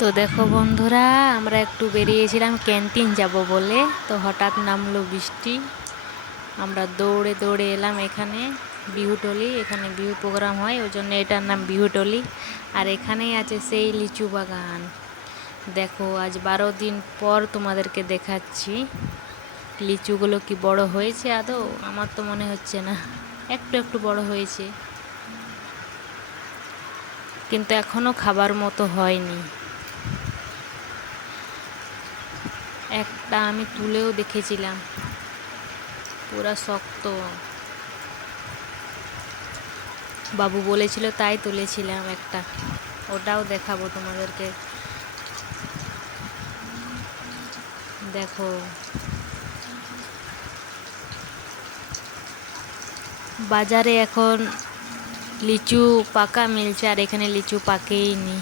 তো দেখো বন্ধুরা, আমরা একটু বেরিয়েছিলাম ক্যান্টিন যাব বলে। তো হঠাৎ নামলো বৃষ্টি। আমরা দৌড়ে দৌড়ে এলাম এখানে বিহুটলি। এখানে বিহু প্রোগ্রাম হয়, ওই জন্য এটার নাম বিহুটলি। আর এখানেই আছে সেই লিচু বাগান। দেখো, আজ 12 দিন পর তোমাদেরকে দেখাচ্ছি লিচুগুলো কি বড় হয়েছে আদৌ। আমার তো মনে হচ্ছে না, একটু একটু বড় হয়েছে, কিন্তু এখনো খাবার মতো হয়নি। একটা আমি তুলেও দেখেছিলাম, পুরা শক্ত। বাবু বলেছিল তাই তুলেছিলাম একটা, ওটাও দেখাবো তোমাদেরকে। দেখো, বাজারে এখন লিচু পাকা মিলছে, আর এখানে লিচু পাকেই নি।